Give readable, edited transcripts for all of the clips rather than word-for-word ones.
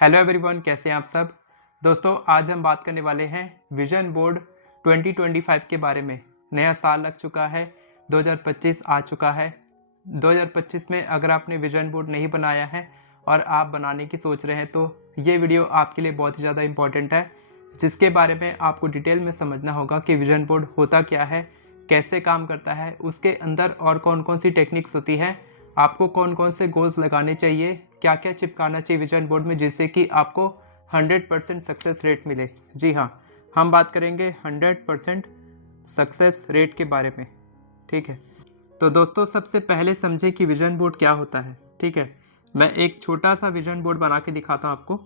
Hello everyone, कैसे हैं आप सब। दोस्तों, आज हम बात करने वाले हैं विजन बोर्ड 2025 के बारे में। नया साल लग चुका है, 2025 आ चुका है। 2025 में अगर आपने विजन बोर्ड नहीं बनाया है और आप बनाने की सोच रहे हैं तो ये वीडियो आपके लिए बहुत ही ज़्यादा इम्पोर्टेंट है, जिसके बारे में आपको डिटेल में समझना होगा कि विजन बोर्ड होता क्या है, कैसे काम करता है, उसके अंदर और कौन कौन सी टेक्निक्स होती हैं, आपको कौन कौन से गोल्स लगाने चाहिए, क्या क्या चिपकाना चाहिए विजन बोर्ड में, जिससे कि आपको 100% सक्सेस रेट मिले। जी हाँ, हम बात करेंगे 100% सक्सेस रेट के बारे में। ठीक है, तो दोस्तों सबसे पहले समझे कि विजन बोर्ड क्या होता है। ठीक है, मैं एक छोटा सा विजन बोर्ड बना के दिखाता हूँ आपको।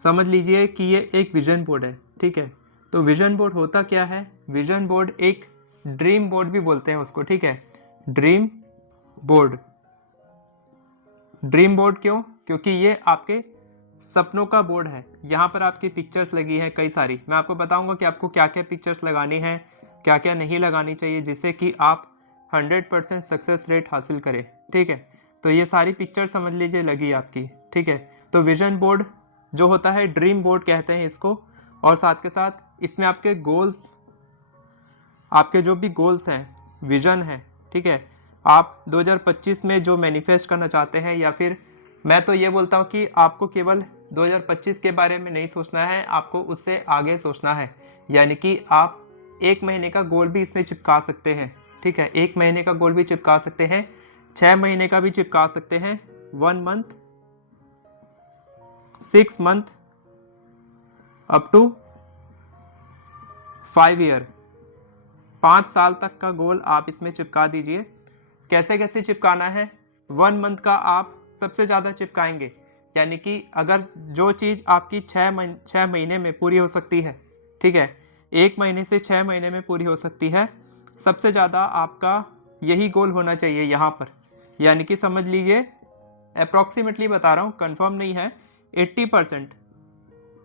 समझ लीजिए कि ये एक विजन बोर्ड है। ठीक है, तो विजन बोर्ड होता क्या है। विजन बोर्ड एक ड्रीम बोर्ड भी बोलते हैं उसको। ठीक है, ड्रीम बोर्ड। ड्रीम बोर्ड क्यों? क्योंकि ये आपके सपनों का बोर्ड है। यहाँ पर आपकी पिक्चर्स लगी हैं कई सारी। मैं आपको बताऊंगा कि आपको क्या क्या पिक्चर्स लगानी है, क्या क्या नहीं लगानी चाहिए, जिससे कि आप 100% सक्सेस रेट हासिल करें। ठीक है, तो ये सारी पिक्चर समझ लीजिए लगी आपकी। ठीक है, तो विजन बोर्ड जो होता है ड्रीम बोर्ड कहते हैं इसको। और साथ के साथ इसमें आपके गोल्स, आपके जो भी गोल्स हैं, विजन है, ठीक है, आप 2025 में जो मैनिफेस्ट करना चाहते हैं, या फिर मैं तो ये बोलता हूँ कि आपको केवल 2025 के बारे में नहीं सोचना है, आपको उससे आगे सोचना है। यानी कि आप 1 महीने का गोल भी इसमें चिपका सकते हैं। ठीक है, 1 महीने का गोल भी चिपका सकते हैं, 6 महीने का भी चिपका सकते हैं, 1 month, 6 month, up to 5 year, 5 साल तक का गोल आप इसमें चिपका दीजिए। कैसे कैसे चिपकाना है। 1 मंथ का आप सबसे ज़्यादा चिपकाएंगे, यानी कि अगर जो चीज़ आपकी 6 महीने में पूरी हो सकती है, ठीक है, 1 महीने से 6 महीने में पूरी हो सकती है, सबसे ज़्यादा आपका यही गोल होना चाहिए यहाँ पर। यानी कि समझ लीजिए, अप्रॉक्सीमेटली बता रहा हूँ, कंफर्म नहीं है, 80%।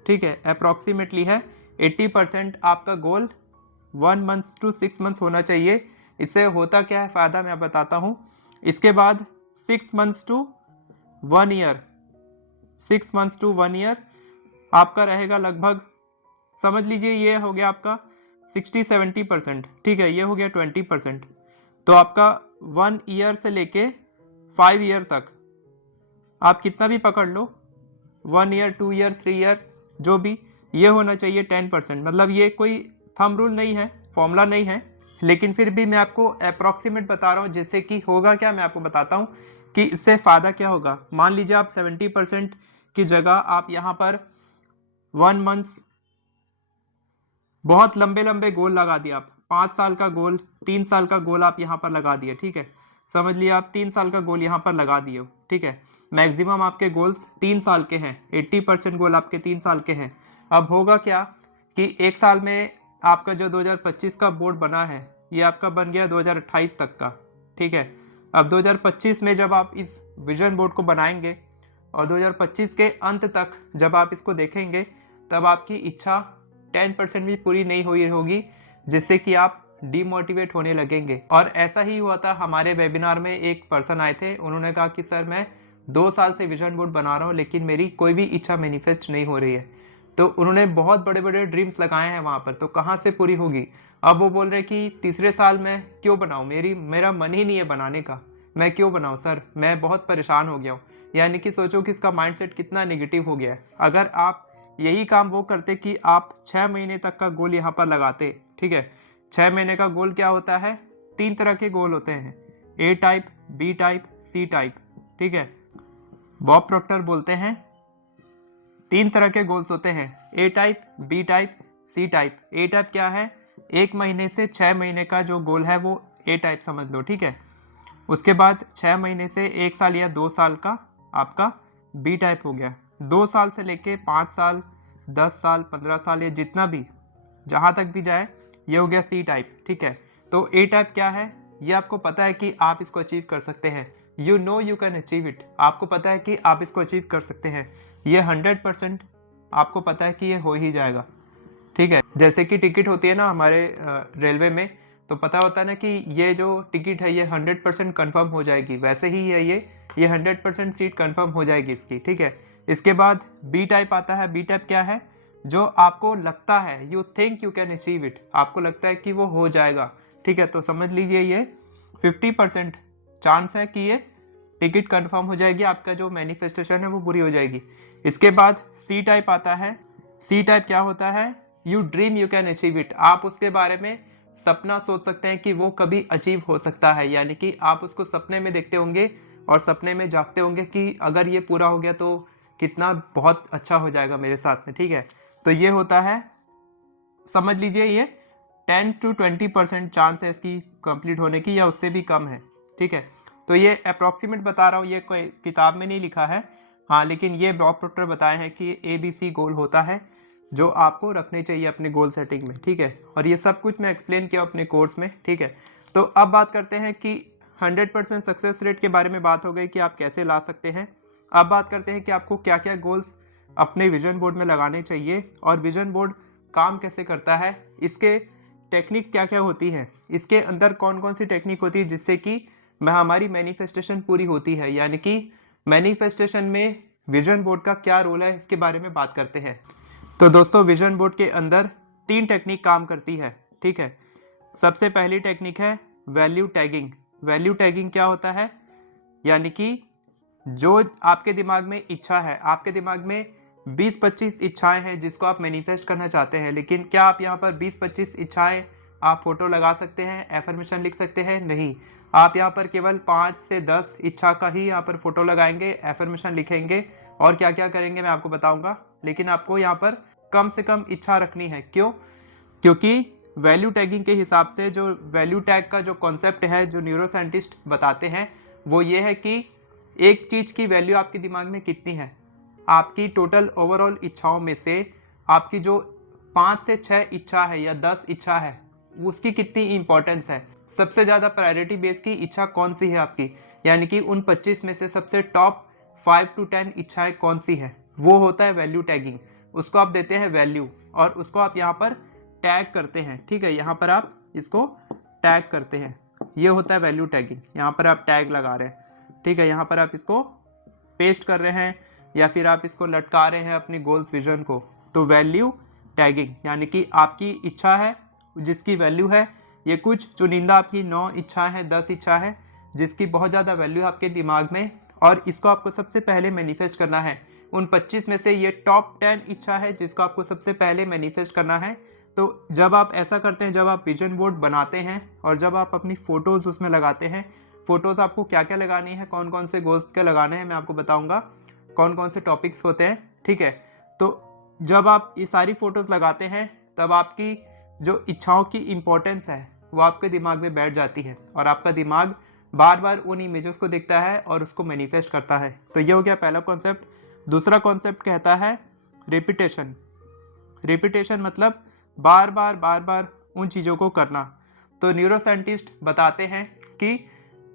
ठीक है, अप्रॉक्सीमेटली है 80% आपका गोल 1 मंथ टू 6 मंथ्स होना चाहिए। इससे होता क्या है फ़ायदा मैं बताता हूँ। इसके बाद 6 months to 1 year, 6 months to 1 year आपका रहेगा लगभग, समझ लीजिए ये हो गया आपका 60-70%। ठीक है, ये हो गया 20%। तो आपका 1 ईयर से लेके 5 ईयर तक आप कितना भी पकड़ लो, 1 ईयर, 2 ईयर, 3 ईयर, जो भी, ये होना चाहिए 10%। मतलब ये कोई थंब रूल नहीं है, फॉर्मूला नहीं है, लेकिन फिर भी मैं आपको अप्रॉक्सीमेट बता रहा हूँ, जिससे कि होगा क्या मैं आपको बताता हूँ कि इससे फ़ायदा क्या होगा। मान लीजिए आप 70% की जगह आप यहाँ पर 1 मंथ्स, बहुत लंबे लंबे गोल लगा दिए आप, 5 साल का गोल, 3 साल का गोल आप यहाँ पर लगा दिए। ठीक है, समझ लिया आप 3 साल का गोल यहाँ पर लगा दिए हो। ठीक है, मैक्सिमम आपके गोल्स 3 साल के हैं, 80% गोल आपके 3 साल के हैं। अब होगा क्या कि 1 साल में आपका जो 2025 का बोर्ड बना है, ये आपका बन गया 2028 तक का। ठीक है, अब 2025 में जब आप इस विजन बोर्ड को बनाएंगे और 2025 के अंत तक जब आप इसको देखेंगे, तब आपकी इच्छा 10% भी पूरी नहीं हुई होगी, जिससे कि आप डीमोटिवेट होने लगेंगे। और ऐसा ही हुआ था, हमारे वेबिनार में एक पर्सन आए थे, उन्होंने कहा कि सर मैं 2 साल से विजन बोर्ड बना रहा हूँ, लेकिन मेरी कोई भी इच्छा मैनिफेस्ट नहीं हो रही है। तो उन्होंने बहुत बड़े बड़े ड्रीम्स लगाए हैं वहाँ पर, तो कहाँ से पूरी होगी। अब वो बोल रहे कि तीसरे साल में क्यों बनाऊँ, मेरा मन ही नहीं है बनाने का, मैं क्यों बनाऊँ सर, मैं बहुत परेशान हो गया हूँ। यानी कि सोचो कि इसका माइंडसेट कितना नेगेटिव हो गया है। अगर आप यही काम वो करते कि आप 6 महीने तक का गोल यहाँ पर लगाते। ठीक है, 6 महीने का गोल क्या होता है, 3 तरह के गोल होते हैं, A type, B type, C type. ठीक है, बॉब प्रॉक्टर बोलते हैं 3 तरह के गोल्स होते हैं, A type, B type, C type. A type क्या है, 1 महीने से 6 महीने का जो गोल है वो ए टाइप समझ लो। ठीक है, उसके बाद 6 महीने से 1 साल या 2 साल का आपका बी टाइप हो गया। 2 साल से लेके 5 साल, 10 साल, 15 साल, या जितना भी, जहाँ तक भी जाए, ये हो गया सी टाइप। ठीक है, तो ए टाइप क्या है, ये आपको पता है कि आप इसको अचीव कर सकते हैं, you know you can achieve it, आपको पता है कि आप इसको अचीव कर सकते हैं, ये 100% आपको पता है कि ये हो ही जाएगा। ठीक है, जैसे कि टिकट होती है ना हमारे रेलवे में, तो पता होता है ना कि ये जो टिकट है ये 100% कन्फर्म हो जाएगी, वैसे ही है ये 100% सीट कन्फर्म हो जाएगी इसकी। ठीक है, इसके बाद बी टाइप आता है। बी टाइप क्या है? जो आपको लगता है, you think you can achieve it, आपको लगता है कि वो हो जाएगा, ठीक है। तो समझ लीजिए ये 50% चांस है कि ये टिकट कंफर्म हो जाएगी, आपका जो मैनिफेस्टेशन है वो पूरी हो जाएगी। इसके बाद सी टाइप आता है। सी टाइप क्या होता है? You dream you can achieve it, आप उसके बारे में सपना सोच सकते हैं कि वो कभी अचीव हो सकता है, यानी कि आप उसको सपने में देखते होंगे और सपने में जागते होंगे कि अगर ये पूरा हो गया तो कितना बहुत अच्छा हो जाएगा मेरे साथ में, ठीक है। तो ये होता है, समझ लीजिए ये 10 to 20% चांस है इसकी कंप्लीट होने की, या उससे भी कम है, ठीक है। तो ये अप्रॉक्सीमेट बता रहा हूँ, ये कोई किताब में नहीं लिखा है, हाँ, लेकिन ये बॉब प्रॉक्टर बताए हैं कि ABC गोल होता है जो आपको रखने चाहिए अपने गोल सेटिंग में, ठीक है। और ये सब कुछ मैं एक्सप्लेन किया अपने कोर्स में, ठीक है। तो अब बात करते हैं कि 100% सक्सेस रेट के बारे में बात हो गई कि आप कैसे ला सकते हैं। अब बात करते हैं कि आपको क्या क्या गोल्स अपने विजन बोर्ड में लगाने चाहिए और विजन बोर्ड काम कैसे करता है, इसके टेक्निक क्या क्या होती हैं, इसके अंदर कौन कौन सी टेक्निक होती है जिससे कि हमारी मैनिफेस्टेशन पूरी होती है, यानी कि मैनिफेस्टेशन में विजन बोर्ड का क्या रोल है, इसके बारे में बात करते हैं। तो दोस्तों, विजन बोर्ड के अंदर 3 टेक्निक काम करती है, ठीक है। सबसे पहली टेक्निक है वैल्यू टैगिंग। वैल्यू टैगिंग क्या होता है? यानी कि जो आपके दिमाग में इच्छा है, आपके दिमाग में 20-25 इच्छाएं हैं जिसको आप मैनिफेस्ट करना चाहते हैं, लेकिन क्या आप यहाँ पर 20-25 इच्छाएं आप फोटो लगा सकते हैं, एफर्मेशन लिख सकते हैं? नहीं। आप यहाँ पर केवल 5 से 10 इच्छा का ही यहाँ पर फोटो लगाएंगे, एफर्मेशन लिखेंगे और क्या क्या करेंगे मैं आपको बताऊंगा, लेकिन आपको यहाँ पर कम से कम इच्छा रखनी है। क्यों? क्योंकि वैल्यू टैगिंग के हिसाब से जो वैल्यू टैग का जो कॉन्सेप्ट है, जो न्यूरो साइंटिस्ट बताते हैं, वो ये है कि एक चीज़ की वैल्यू आपके दिमाग में कितनी है, आपकी टोटल ओवरऑल इच्छाओं में से आपकी जो 5 से 6 इच्छा है या 10 इच्छा है, उसकी कितनी इंपॉर्टेंस है, सबसे ज़्यादा प्रायोरिटी बेस की इच्छा कौन सी है आपकी, यानी कि उन 25 में से सबसे टॉप 5 to 10 इच्छाएं कौन सी है, वो होता है वैल्यू टैगिंग। उसको आप देते हैं वैल्यू और उसको आप यहाँ पर टैग करते हैं, ठीक है। यहाँ पर आप इसको टैग करते हैं, ये होता है वैल्यू टैगिंग। यहाँ पर आप टैग लगा रहे हैं, ठीक है। यहाँ पर आप इसको पेस्ट कर रहे हैं या फिर आप इसको लटका रहे हैं अपनी गोल्स विजन को, तो वैल्यू टैगिंग, यानी कि आपकी इच्छा है जिसकी वैल्यू है, ये कुछ चुनिंदा आपकी 9 इच्छा है, 10 इच्छा है जिसकी बहुत ज़्यादा वैल्यू है आपके दिमाग में, और इसको आपको सबसे पहले मैनिफेस्ट करना है। उन 25 में से ये टॉप 10 इच्छा है जिसको आपको सबसे पहले मैनिफेस्ट करना है। तो जब आप ऐसा करते हैं, जब आप विजन बोर्ड बनाते हैं और जब आप अपनी फ़ोटोज़ उसमें लगाते हैं, फ़ोटोज़ आपको क्या क्या लगानी है, कौन कौन से गोल्स के लगाने हैं, मैं आपको बताऊंगा कौन कौन से टॉपिक्स होते हैं, ठीक है। तो जब आप ये सारी फ़ोटोज़ लगाते हैं तब आपकी जो इच्छाओं की इम्पोर्टेंस है वो आपके दिमाग में बैठ जाती है और आपका दिमाग बार बार उन इमेजेस को देखता है और उसको मैनिफेस्ट करता है। तो ये हो गया पहला कॉन्सेप्ट। दूसरा कॉन्सेप्ट कहता है रिपीटेशन। रिपीटेशन मतलब बार बार उन चीज़ों को करना। तो न्यूरो साइंटिस्ट बताते हैं कि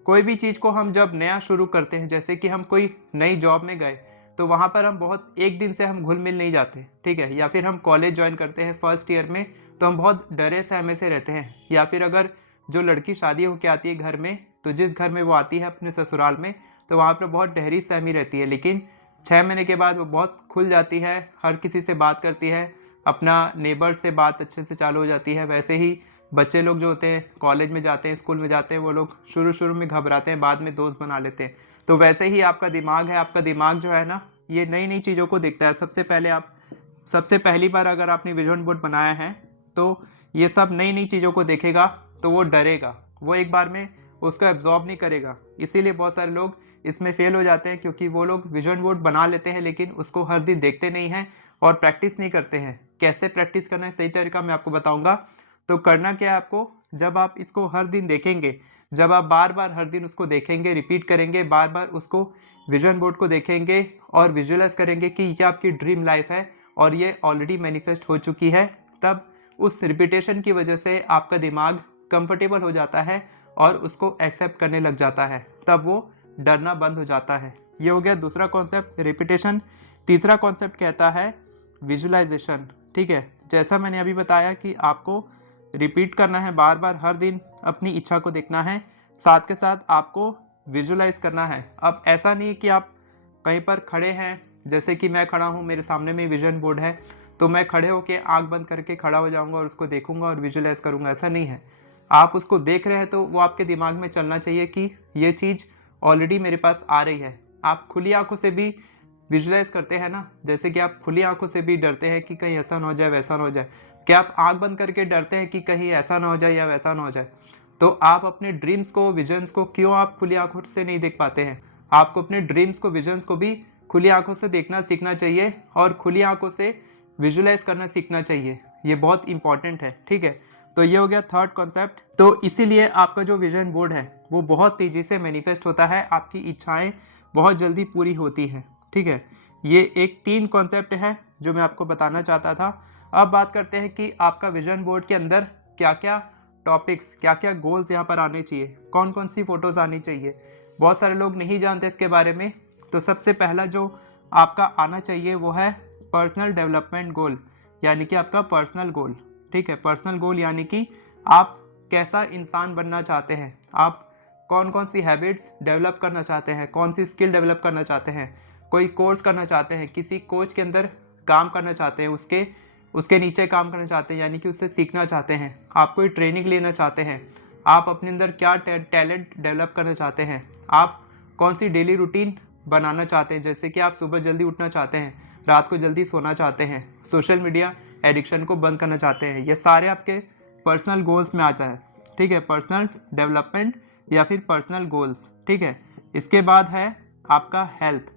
कोई भी चीज़ को हम जब नया शुरू करते हैं, जैसे कि हम कोई नई जॉब में गए, तो वहाँ पर हम बहुत एक दिन से हम घुल मिल नहीं जाते, ठीक है। या फिर हम कॉलेज ज्वाइन करते हैं फर्स्ट ईयर में, तो हम बहुत डरे सहमे से रहते हैं। या फिर अगर जो लड़की शादी होकर आती है घर में, तो जिस घर में वो आती है अपने ससुराल में, तो वहाँ पर बहुत डहरी सहमी रहती है, लेकिन 6 महीने के बाद वो बहुत खुल जाती है, हर किसी से बात करती है, अपना नेबर से बात अच्छे से चालू हो जाती है। वैसे ही बच्चे लोग जो होते हैं, कॉलेज में जाते हैं, स्कूल में जाते हैं, वो लोग शुरू में घबराते हैं, बाद में दोस्त बना लेते हैं। तो वैसे ही आपका दिमाग है, आपका दिमाग जो है ना, ये नई नई चीज़ों को देखता है। सबसे पहली बार अगर आपने विजन बोर्ड बनाया है तो ये सब नई नई चीज़ों को देखेगा, तो वो डरेगा, वो एक बार में उसको एब्जॉर्ब नहीं करेगा। इसीलिए बहुत सारे लोग इसमें फेल हो जाते हैं, क्योंकि वो लोग विजन बोर्ड बना लेते हैं लेकिन उसको हर दिन देखते नहीं हैं और प्रैक्टिस नहीं करते हैं। कैसे प्रैक्टिस करना है सही तरीका मैं आपको बताऊंगा। तो करना क्या है आपको, जब आप इसको हर दिन देखेंगे, जब आप बार बार हर दिन उसको देखेंगे, रिपीट करेंगे, बार बार उसको विजन बोर्ड को देखेंगे और विजुअलाइज करेंगे कि ये आपकी ड्रीम लाइफ है और ये ऑलरेडी मैनिफेस्ट हो चुकी है, तब उस रिपीटेशन की वजह से आपका दिमाग कंफर्टेबल हो जाता है और उसको एक्सेप्ट करने लग जाता है, तब वो डरना बंद हो जाता है। ये हो गया दूसरा कॉन्सेप्ट, रिपीटेशन। तीसरा कॉन्सेप्ट कहता है विजुअलाइजेशन, ठीक है। जैसा मैंने अभी बताया कि आपको रिपीट करना है, बार बार हर दिन अपनी इच्छा को देखना है, साथ के साथ आपको विजुअलाइज करना है। अब ऐसा नहीं कि आप कहीं पर खड़े हैं जैसे कि मैं खड़ा हूँ, मेरे सामने में विजन बोर्ड है, तो मैं खड़े होकर आंख बंद करके खड़ा हो जाऊँगा और उसको देखूंगा और विजुअलाइज करूँगा, ऐसा नहीं है। आप उसको देख रहे हैं तो वो आपके दिमाग में चलना चाहिए कि ये चीज़ ऑलरेडी मेरे पास आ रही है। आप खुली आंखों से भी विजुलाइज करते हैं ना, जैसे कि आप खुली आंखों से भी डरते हैं कि कहीं ऐसा ना हो जाए, वैसा ना हो जाए। क्या आप आंख बंद करके डरते हैं कि कहीं ऐसा ना हो जाए या वैसा ना हो जाए? तो आप अपने ड्रीम्स को, विजन्स को क्यों आप खुली आंखों से नहीं देख पाते हैं? आपको अपने ड्रीम्स को, विजन्स को भी खुली आंखों से देखना सीखना चाहिए और खुली आंखों से विजुलाइज करना सीखना चाहिए। ये बहुत इंपॉर्टेंट है, ठीक है। तो ये हो गया थर्ड कॉन्सेप्ट। तो इसीलिए आपका जो विजन बोर्ड है वो बहुत तेजी से मैनिफेस्ट होता है, आपकी इच्छाएं बहुत जल्दी पूरी होती हैं, ठीक है। ये एक 3 कॉन्सेप्ट है जो मैं आपको बताना चाहता था। अब बात करते हैं कि आपका विजन बोर्ड के अंदर क्या क्या टॉपिक्स, क्या क्या गोल्स यहाँ पर आने चाहिए, कौन कौन सी फोटोज़ आनी चाहिए। बहुत सारे लोग नहीं जानते इसके बारे में। तो सबसे पहला जो आपका आना चाहिए वो है पर्सनल डेवलपमेंट गोल, यानी कि आपका पर्सनल गोल, ठीक है। पर्सनल गोल यानी कि आप कैसा इंसान बनना चाहते हैं, आप कौन कौन सी हैबिट्स डेवलप करना चाहते हैं, कौन सी स्किल डेवलप करना चाहते हैं, कोई कोर्स करना चाहते हैं, किसी कोच के अंदर काम करना चाहते हैं, उसके नीचे काम करना चाहते हैं, यानी कि उससे सीखना चाहते हैं, आप कोई ट्रेनिंग लेना चाहते हैं, आप अपने अंदर क्या टैलेंट डेवलप करना चाहते हैं, आप कौन सी डेली रूटीन बनाना चाहते हैं, जैसे कि आप सुबह जल्दी उठना चाहते हैं, रात को जल्दी सोना चाहते हैं, सोशल मीडिया एडिक्शन को बंद करना चाहते हैं। ये सारे आपके पर्सनल गोल्स में आता है, ठीक है। पर्सनल डेवलपमेंट या फिर पर्सनल गोल्स, ठीक है। इसके बाद है आपका हेल्थ।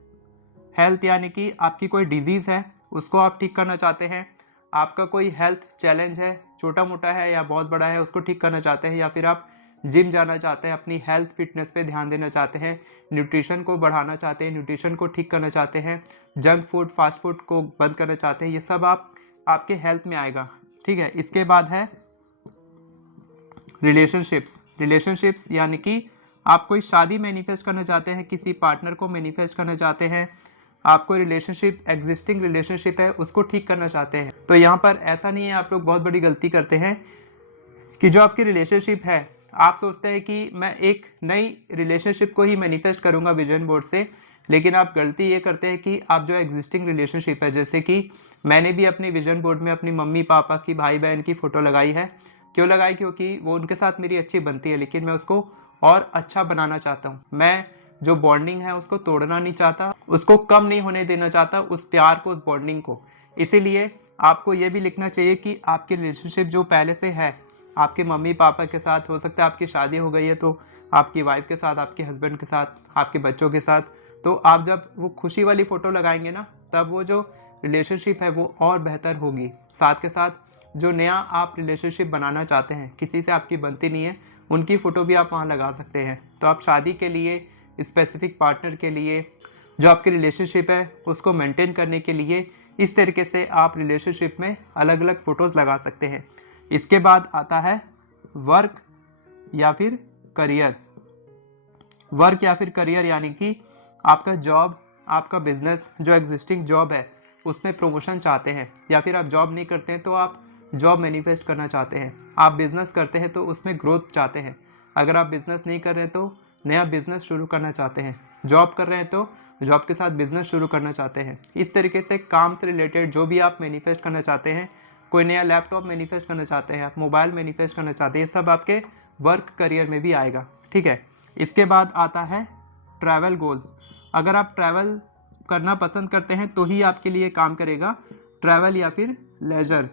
हेल्थ यानी कि आपकी कोई डिजीज़ है उसको आप ठीक करना चाहते हैं, आपका कोई हेल्थ चैलेंज है, छोटा मोटा है या बहुत बड़ा है, उसको ठीक करना चाहते हैं, या फिर आप जिम जाना चाहते हैं, अपनी हेल्थ फिटनेस पे ध्यान देना चाहते हैं, न्यूट्रिशन को बढ़ाना चाहते हैं, न्यूट्रिशन को ठीक करना चाहते हैं, जंक फूड, फास्ट फूड को बंद करना चाहते हैं। ये सब आपके हेल्थ में आएगा, ठीक है। इसके बाद है रिलेशनशिप्स यानी कि आप कोई शादी मैनिफेस्ट करना चाहते हैं, किसी पार्टनर को मैनिफेस्ट करना चाहते हैं, आप कोई रिलेशनशिप, एग्जिस्टिंग रिलेशनशिप है उसको ठीक करना चाहते हैं। तो यहाँ पर ऐसा नहीं है, आप लोग बहुत बड़ी गलती करते हैं कि जो आपकी रिलेशनशिप है, आप सोचते हैं कि मैं एक नई रिलेशनशिप को ही मैनिफेस्ट करूंगा विजन बोर्ड से, लेकिन आप गलती ये करते हैं कि आप जो एग्जिस्टिंग रिलेशनशिप है, जैसे कि मैंने भी अपने विजन बोर्ड में अपनी मम्मी पापा की, भाई बहन की फ़ोटो लगाई है। क्यों लगाई? क्योंकि वो उनके साथ मेरी अच्छी बनती है, लेकिन मैं उसको और अच्छा बनाना चाहता हूँ। मैं जो बॉन्डिंग है उसको तोड़ना नहीं चाहता, उसको कम नहीं होने देना चाहता, उस प्यार को, उस बॉन्डिंग को। इसीलिए आपको ये भी लिखना चाहिए कि आपकी रिलेशनशिप जो पहले से है, आपके मम्मी पापा के साथ, हो सकता है आपकी शादी हो गई है तो आपकी वाइफ के साथ, आपके हस्बैंड के साथ, आपके बच्चों के साथ, तो आप जब वो खुशी वाली फ़ोटो लगाएंगे ना, तब वो जो रिलेशनशिप है वो और बेहतर होगी। साथ के साथ जो नया आप रिलेशनशिप बनाना चाहते हैं, किसी से आपकी बनती नहीं है, उनकी फ़ोटो भी आप वहाँ लगा सकते हैं। तो आप शादी के लिए, स्पेसिफिक पार्टनर के लिए, जो आपकी रिलेशनशिप है उसको मेंटेन करने के लिए, इस तरीके से आप रिलेशनशिप में अलग अलग फ़ोटोज़ लगा सकते हैं। इसके बाद आता है वर्क या फिर करियर। वर्क या फिर करियर यानी कि आपका जॉब, आपका बिजनेस, जो एग्जिस्टिंग जॉब है उसमें प्रमोशन चाहते हैं, या फिर आप जॉब नहीं करते हैं तो आप जॉब मैनिफेस्ट करना चाहते हैं, आप बिजनेस करते हैं तो उसमें ग्रोथ चाहते हैं, अगर आप बिजनेस नहीं कर रहे हैं तो नया बिजनेस शुरू करना चाहते हैं, जॉब कर रहे हैं तो जॉब के साथ बिजनेस शुरू करना चाहते हैं। इस तरीके से काम से रिलेटेड जो भी आप मैनिफेस्ट करना चाहते हैं, कोई नया लैपटॉप मैनिफेस्ट करना चाहते हैं, आप मोबाइल मैनिफेस्ट करना चाहते हैं, ये सब आपके वर्क करियर में भी आएगा, ठीक है। इसके बाद आता है ट्रैवल गोल्स। अगर आप ट्रैवल करना पसंद करते हैं तो ही आपके लिए काम करेगा, ट्रैवल या फिर लेजर।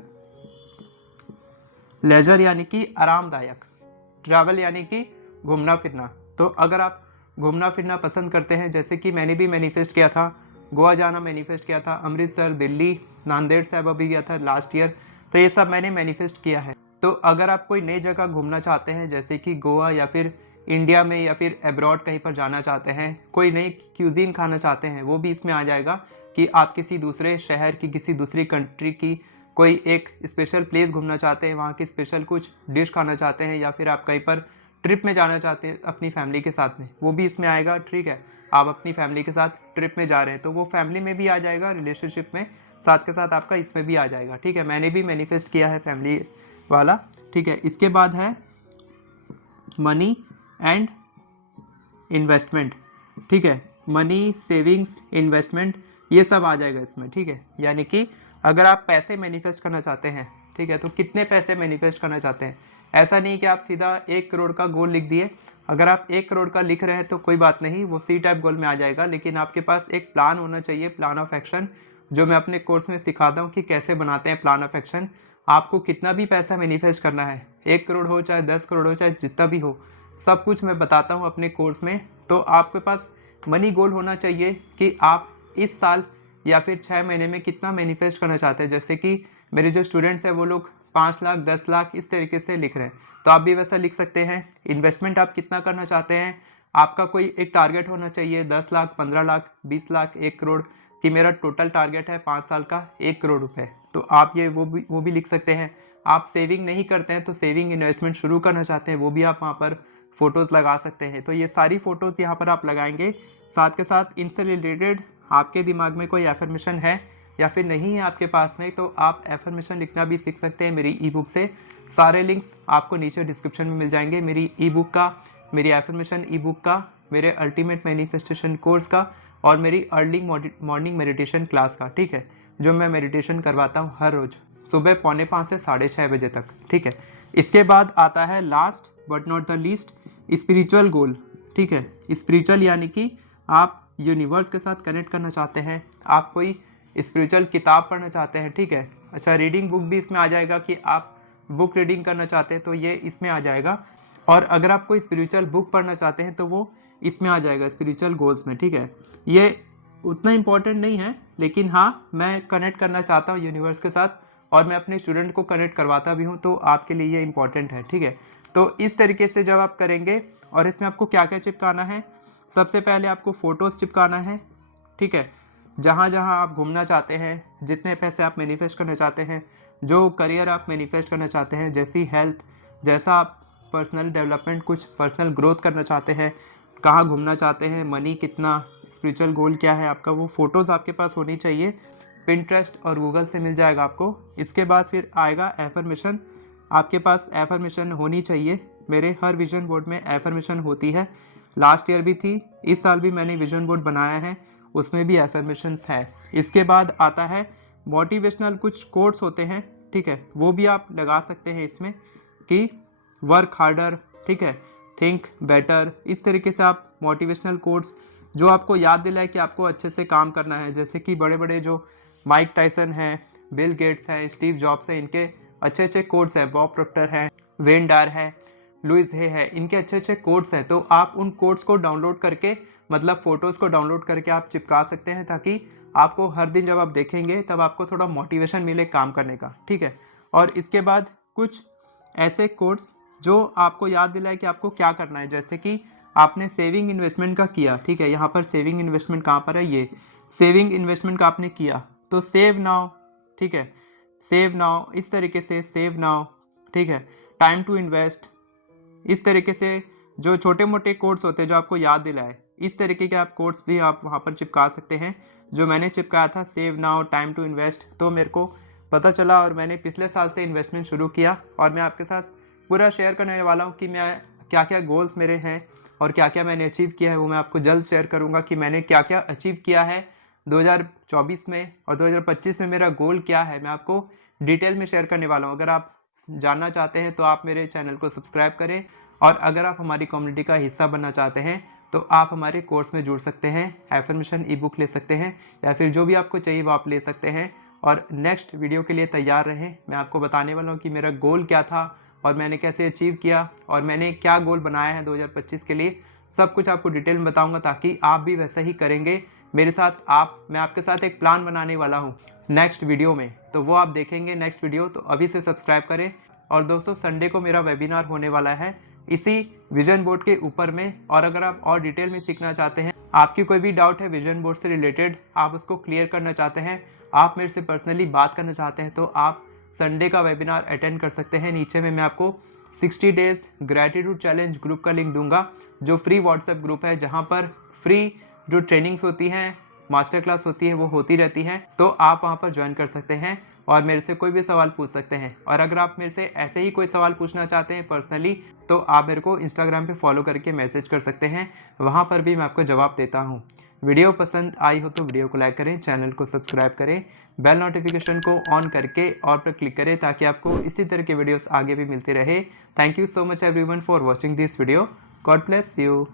लेजर यानी कि आरामदायक, ट्रैवल यानी कि घूमना फिरना। तो अगर आप घूमना फिरना पसंद करते हैं, जैसे कि मैंने भी मैनिफेस्ट किया था, गोवा जाना मैनिफेस्ट किया था, अमृतसर, दिल्ली, नांदेड़ साहिब अभी गया था लास्ट ईयर, तो ये सब मैंने मैनिफेस्ट किया है। तो अगर आप कोई नई जगह घूमना चाहते हैं, जैसे कि गोवा, या फिर इंडिया में या फिर अब्रॉड कहीं पर जाना चाहते हैं, कोई नई क्यूजीन खाना चाहते हैं, वो भी इसमें आ जाएगा कि आप किसी दूसरे शहर की, किसी दूसरी कंट्री की कोई एक स्पेशल प्लेस घूमना चाहते हैं, वहाँ की स्पेशल कुछ डिश खाना चाहते हैं, या फिर आप कहीं पर ट्रिप में जाना चाहते हैं अपनी फैमिली के साथ में, वो भी इसमें आएगा, ठीक है। आप अपनी फैमिली के साथ ट्रिप में जा रहे हैं तो वो फैमिली में भी आ जाएगा, रिलेशनशिप में साथ के साथ आपका इसमें भी आ जाएगा, ठीक है। मैंने भी मैनिफेस्ट किया है फैमिली वाला, ठीक है। इसके बाद है मनी एंड इन्वेस्टमेंट, ठीक है। मनी, सेविंग्स, इन्वेस्टमेंट, ये सब आ जाएगा इसमें, ठीक है। यानी कि अगर आप पैसे मैनिफेस्ट करना चाहते हैं, ठीक है, तो कितने पैसे मैनिफेस्ट करना चाहते हैं। ऐसा नहीं कि आप सीधा 1 करोड़ का गोल लिख दिए। अगर आप 1 करोड़ का लिख रहे हैं तो कोई बात नहीं, वो सी टाइप गोल में आ जाएगा, लेकिन आपके पास एक प्लान होना चाहिए, प्लान ऑफ एक्शन, जो मैं अपने कोर्स में सिखाता हूँ कि कैसे बनाते हैं प्लान ऑफ एक्शन। आपको कितना भी पैसा मैनिफेस्ट करना है, 1 करोड़ हो चाहे 10 करोड़ हो चाहे जितना भी हो, सब कुछ मैं बताता हूँ अपने कोर्स में। तो आपके पास मनी गोल होना चाहिए कि आप इस साल या फिर 6 महीने में कितना मैनिफेस्ट करना चाहते हैं। जैसे कि मेरे जो स्टूडेंट्स हैं वो लोग 5 लाख 10 लाख इस तरीके से लिख रहे हैं, तो आप भी वैसा लिख सकते हैं। इन्वेस्टमेंट आप कितना करना चाहते हैं, आपका कोई एक टारगेट होना चाहिए, 10 लाख 15 लाख 20 लाख 1 करोड़, कि मेरा टोटल टारगेट है 5 साल का 1 करोड़ रुपए। तो आप ये वो भी लिख सकते हैं। आप सेविंग नहीं करते हैं तो सेविंग इन्वेस्टमेंट शुरू करना चाहते हैं, वो भी आप वहाँ पर फ़ोटोज़ लगा सकते हैं। तो ये सारी फ़ोटोज़ यहाँ पर आप लगाएंगे। साथ के साथ इनसे रिलेटेड आपके दिमाग में कोई एफर्मेशन है या फिर नहीं है आपके पास में, तो आप एफर्मेशन लिखना भी सीख सकते हैं मेरी ई बुक से। सारे लिंक्स आपको नीचे डिस्क्रिप्शन में मिल जाएंगे, मेरी ई बुक का, मेरी एफर्मेशन ई बुक का, मेरे अल्टीमेट मैनिफेस्टेशन कोर्स का और मेरी अर्ली मॉर्निंग मेडिटेशन क्लास का, ठीक है, जो मैं मेडिटेशन करवाता हूँ हर रोज़ सुबह 4:45 से 6:30 बजे तक, ठीक है। इसके बाद आता है last but not the least, spiritual goal, ठीक है। स्पिरिचुअल यानी कि आप यूनिवर्स के साथ कनेक्ट करना चाहते हैं, आप कोई स्पिरिचुअल किताब पढ़ना चाहते हैं, ठीक है। अच्छा, रीडिंग बुक भी इसमें आ जाएगा कि आप बुक रीडिंग करना चाहते हैं, तो ये इसमें आ जाएगा। और अगर आप कोई स्पिरिचुअल बुक पढ़ना चाहते हैं तो वो इसमें आ जाएगा स्पिरिचुअल गोल्स में, ठीक है। ये उतना इम्पोर्टेंट नहीं है, लेकिन हाँ, मैं कनेक्ट करना चाहता हूँ यूनिवर्स के साथ और मैं अपने स्टूडेंट को कनेक्ट करवाता भी हूँ, तो आपके लिए ये इंपॉर्टेंट है, ठीक है। तो इस तरीके से जब आप करेंगे, और इसमें आपको क्या क्या चिपकाना है, सबसे पहले आपको फ़ोटोज़ चिपकाना है, ठीक है। जहाँ जहाँ आप घूमना चाहते हैं, जितने पैसे आप मैनिफेस्ट करना चाहते हैं, जो करियर आप मैनिफेस्ट करना चाहते हैं, जैसी हेल्थ, जैसा आप पर्सनल डेवलपमेंट, कुछ पर्सनल ग्रोथ करना चाहते हैं, कहाँ घूमना चाहते हैं, मनी कितना, स्पिरिचुअल गोल क्या है आपका, वो फ़ोटोज़ आपके पास होनी चाहिए। पिंटरेस्ट और गूगल से मिल जाएगा आपको। इसके बाद फिर आएगा एफर्मेशन, आपके पास एफर्मेशन होनी चाहिए। मेरे हर विजन बोर्ड में एफर्मेशन होती है, लास्ट ईयर भी थी, इस साल भी मैंने विजन बोर्ड बनाया है, उसमें भी एफर्मेशंस है। इसके बाद आता है मोटिवेशनल, कुछ कोट्स होते हैं, ठीक है, वो भी आप लगा सकते हैं इसमें कि वर्क हार्डर, ठीक है, थिंक बेटर, इस तरीके से आप मोटिवेशनल कोट्स जो आपको याद दिलाए कि आपको अच्छे से काम करना है। जैसे कि बड़े बड़े जो माइक टाइसन हैं, बिल गेट्स हैं, स्टीव जॉब्स हैं, इनके अच्छे अच्छे कोट्स हैं, बॉब प्रॉक्टर हैं, वेन डार है, लुइस हे है, इनके अच्छे अच्छे कोट्स हैं। तो आप उन कोट्स को डाउनलोड करके, मतलब फ़ोटोज़ को डाउनलोड करके आप चिपका सकते हैं, ताकि आपको हर दिन जब आप देखेंगे तब आपको थोड़ा मोटिवेशन मिले काम करने का, ठीक है। और इसके बाद कुछ ऐसे कोट्स जो आपको याद दिलाए कि आपको क्या करना है। जैसे कि आपने सेविंग इन्वेस्टमेंट का किया, ठीक है, यहाँ पर सेविंग इन्वेस्टमेंट कहाँ पर है, ये सेविंग इन्वेस्टमेंट का आपने किया, तो सेव नाउ, ठीक है, सेव नाउ, इस तरीके से सेव नाउ, ठीक है, टाइम टू इन्वेस्ट, इस तरीके से जो छोटे मोटे कोड्स होते हैं जो आपको याद दिलाए, इस तरीके के आप कोड्स भी आप वहाँ पर चिपका सकते हैं। जो मैंने चिपकाया था save now, time to invest, तो मेरे को पता चला और मैंने पिछले साल से इन्वेस्टमेंट शुरू किया, और मैं आपके साथ पूरा शेयर करने वाला हूँ कि मैं क्या क्या गोल्स मेरे हैं और क्या क्या मैंने अचीव किया है। वो मैं आपको जल्द शेयर करूँगा कि मैंने क्या क्या अचीव किया है 2024 में, और 2025 में मेरा गोल क्या है, मैं आपको डिटेल में शेयर करने वाला हूँ। अगर आप जानना चाहते हैं तो आप मेरे चैनल को सब्सक्राइब करें, और अगर आप हमारी कम्युनिटी का हिस्सा बनना चाहते हैं तो आप हमारे कोर्स में जुड़ सकते हैं, एफर्मेशन ई बुक ले सकते हैं, या फिर जो भी आपको चाहिए वो आप ले सकते हैं। और नेक्स्ट वीडियो के लिए तैयार रहें, मैं आपको बताने वाला हूँ कि मेरा गोल क्या था और मैंने कैसे अचीव किया, और मैंने क्या गोल बनाया है 2025 के लिए, सब कुछ आपको डिटेल में बताऊंगा, ताकि आप भी वैसा ही करेंगे मेरे साथ। मैं आपके साथ एक प्लान बनाने वाला हूँ नेक्स्ट वीडियो में, तो वो आप देखेंगे नेक्स्ट वीडियो, तो अभी से सब्सक्राइब करें। और दोस्तों, संडे को मेरा वेबिनार होने वाला है इसी विजन बोर्ड के ऊपर में, और अगर आप और डिटेल में सीखना चाहते हैं, आपकी कोई भी डाउट है विजन बोर्ड से रिलेटेड, आप उसको क्लियर करना चाहते हैं, आप मेरे से पर्सनली बात करना चाहते हैं, तो आप संडे का वेबिनार अटेंड कर सकते हैं। नीचे में मैं आपको 60 डेज ग्रैटिट्यूड चैलेंज ग्रुप का लिंक दूंगा, जो फ्री व्हाट्सएप ग्रुप है, जहां पर फ्री जो ट्रेनिंग्स होती हैं, मास्टर क्लास होती है वो होती रहती हैं, तो आप वहाँ पर ज्वाइन कर सकते हैं और मेरे से कोई भी सवाल पूछ सकते हैं। और अगर आप मेरे से ऐसे ही कोई सवाल पूछना चाहते हैं पर्सनली, तो आप मेरे को इंस्टाग्राम पे फॉलो करके मैसेज कर सकते हैं, वहाँ पर भी मैं आपको जवाब देता हूँ। वीडियो पसंद आई हो तो वीडियो को लाइक करें, चैनल को सब्सक्राइब करें, बेल नोटिफिकेशन को ऑन करके और पर क्लिक करें ताकि आपको इसी तरह के वीडियोस आगे भी मिलते रहे। Thank you so much everyone for watching this video. God bless you.